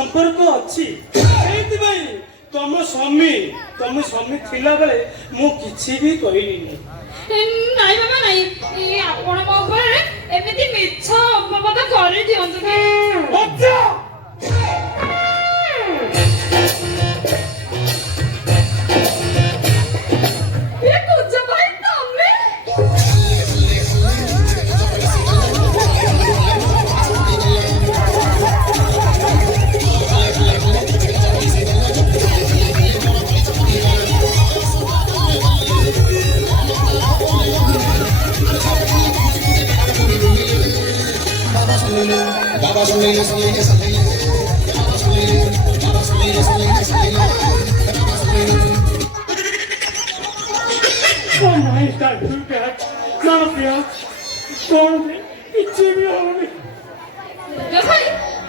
সম্পর্ক ଅଛି ସେଇଥିପାଇଁ ତମ ସ୍ୱାମୀ ଥିଲା ବେଳେ ମୁଁ କିଛି ବି କହିଲିନି। ନାଇଁ ବାବା ନାଇଁ, ଆପଣ ମୋ ଉପରେ ଏମିତି ମିଛ ଅପବାଦ କରିଦିଅନ୍ତୁ କି?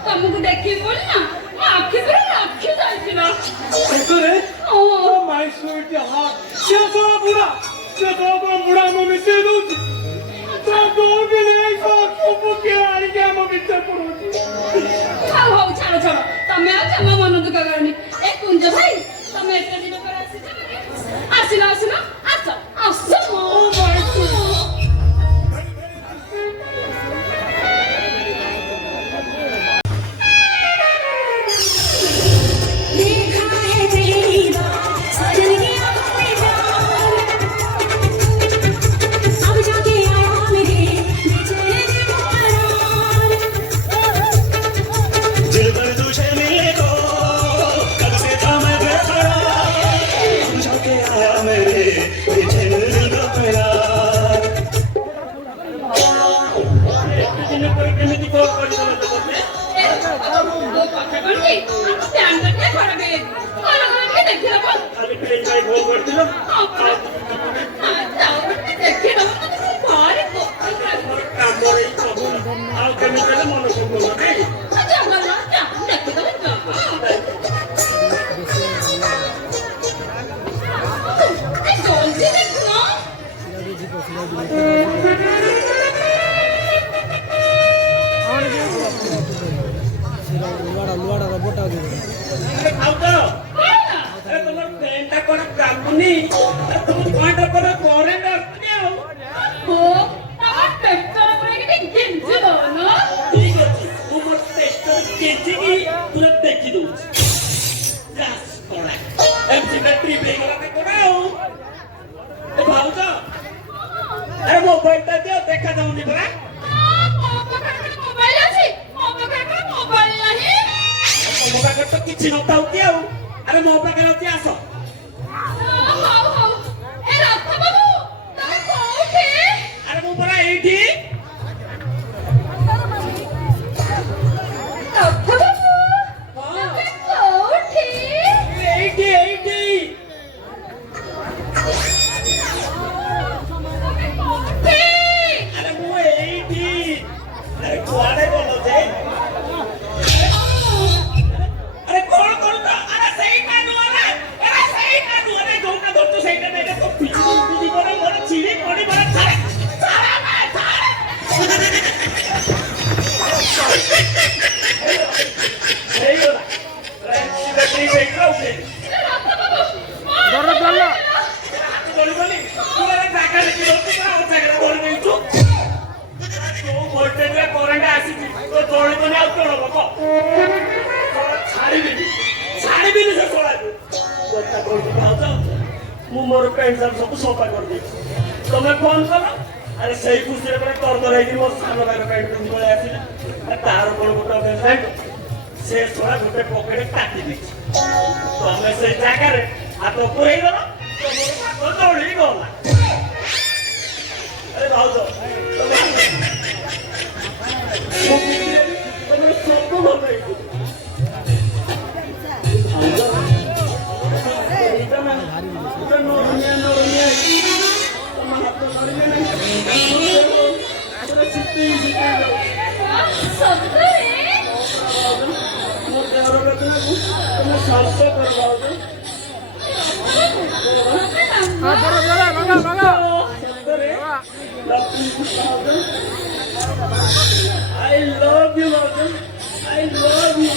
ତମକୁ ଦେଖିବି ବୋଲି ନା ମୋ ଆଖି ପୁରା ଲାଖି ଯାଇଥିଲା। ବୁଢା ମୁଁ ମିଶେଇ ଦଉଛି ହଉ ଛାଡ ଛାଡ, ତମେ ଆଉ ଜମା ମନ ଦୁଃଖ କରନି। ଏ କୁଞ୍ଜ ଭାଇ, ତମେ ଏତେ ଦିନ ପରେ ଆସିଛ, ଆସିଲ ଆସିଲ, ଆସ ଆସ। देखा जाऊनी परा मोबाइल ଅଛି ମୋ ପାଖରେ ମୋବାଇଲ ନାହିଁ। ମୋ ପାଖରେ ତ କିଛି ନଥାଉ କି ଆଉ। ଆରେ ମୋ ପାଖରେ ଅଛି, ଆସ। ହଉ ହଉ, ଏ ରଥ ବାବୁ ତମେ କୋଉଠି? ଆରେ ମୁଁ ପରା ଏଇଠି। ରଥ ବାବୁ ତମେ କୋଉଠି? ଏଇଠି ଏଇଠି। ଆରେ ମୁଁ ଏଇଠି। ଆରେ କୁଆଡେ ଗଲ ଯେ? ଆରେ କଣ କରୁଛ? ଆରେ ସେଇଟା ନୁହଁ ନା, ଆରେ ସେଇଟା ନୁହଁ ନା, ଯୋଉଟା ଧରୁଛୁ ସେଇଟା ନାଇଁ। ତ ପିଜି ପରେ ମୋର ଚିରି ପଡି ପଡେ। ଛାଡେ ଛାଡେ ଛାଡେ। ହେଇଗଲା ବ୍ୟାଟେରୀ ହେଇଗଲା। ରଥ ବାବୁ ଦଳିବନି ତୁ ଏ ଜାଗା ଦେଖି ଦଉଛୁ, ଆଉ ଜାଗାରେ ଦଳି ଦେଇଛୁ। ଯୋଉ ଭୋଲ୍ଟେଜରେ କରେଣ୍ଟ ଆସିଛି ତ ଦଳିବନି, ଆଉ କଣ ହବ? ଛାଡ଼ିବିନି ସେ ଶଳାକୁ। କଥା କହୁଛୁ ଭାଉଜ, ମୁଁ ମୋର ପ୍ୟାଣ୍ଟ ସାର୍ଟ ସବୁ ସଫା କରିଦେଇଛି। ତମେ ଫୋନ୍ କଲ, ଆରେ ସେଇ ଖୁସିରେ ପୁରା ତରତର ହେଇକି ମୋ ସାନ ଭାଇର ପ୍ୟାଣ୍ଟ ପିନ୍ଧି ପଳେଇ ଆସିଲା। ତାର କଣ ଗୋଟେ ଅଭ୍ୟାସ, ସେ ଶଳା ଗୋଟେ ପକେଟ କାଟି ଦେଇଛି। ତମେ ସେଇ ଜାଗାରେ ହାତ ପୁରେଇ ଦେଲ, ତମର ହାତ ଦୌଡ଼ି ଗଲା। ଆରେ ଭାଉଜ ତମେ ସବୁ ଭଲ ହେଇଛି। I love you, Mother. I love you.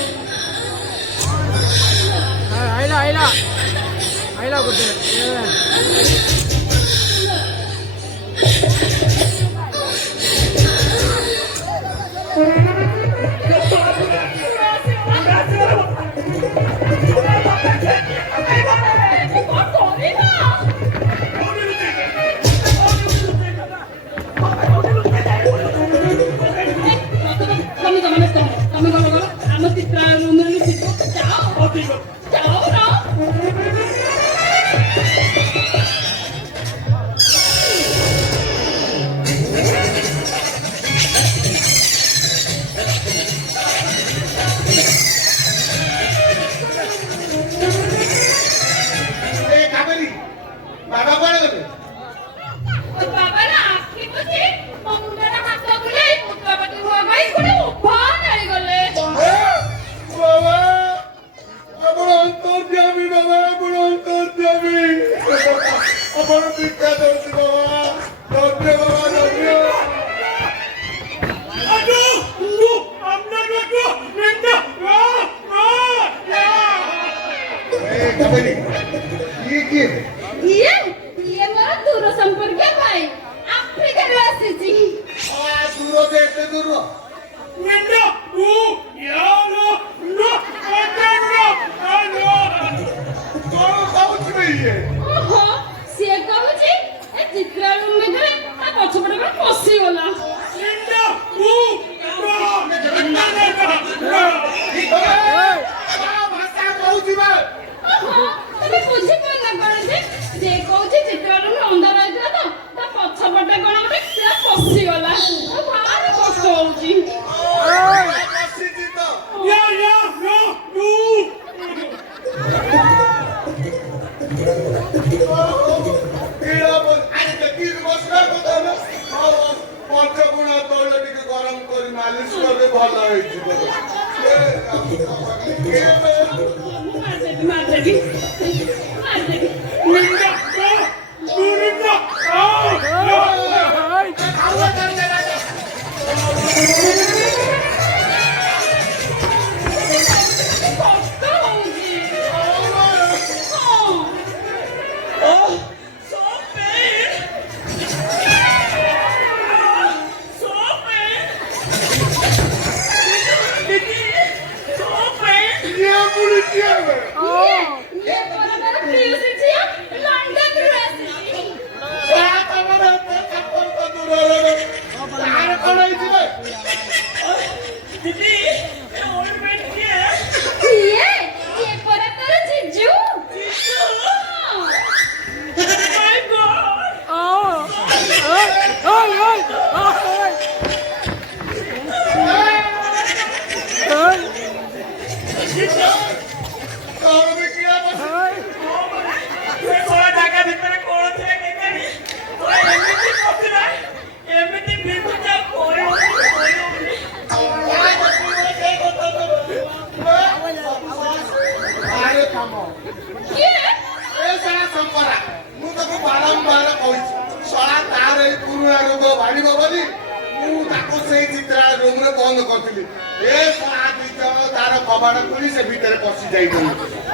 तार कबाड़ खोली से भीतर पशि जाइए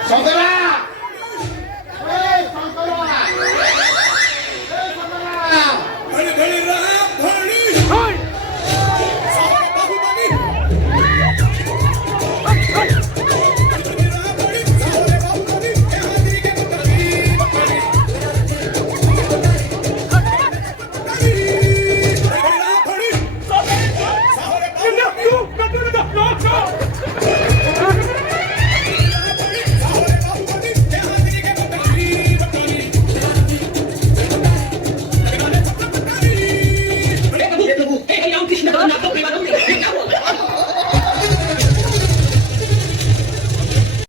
सदरा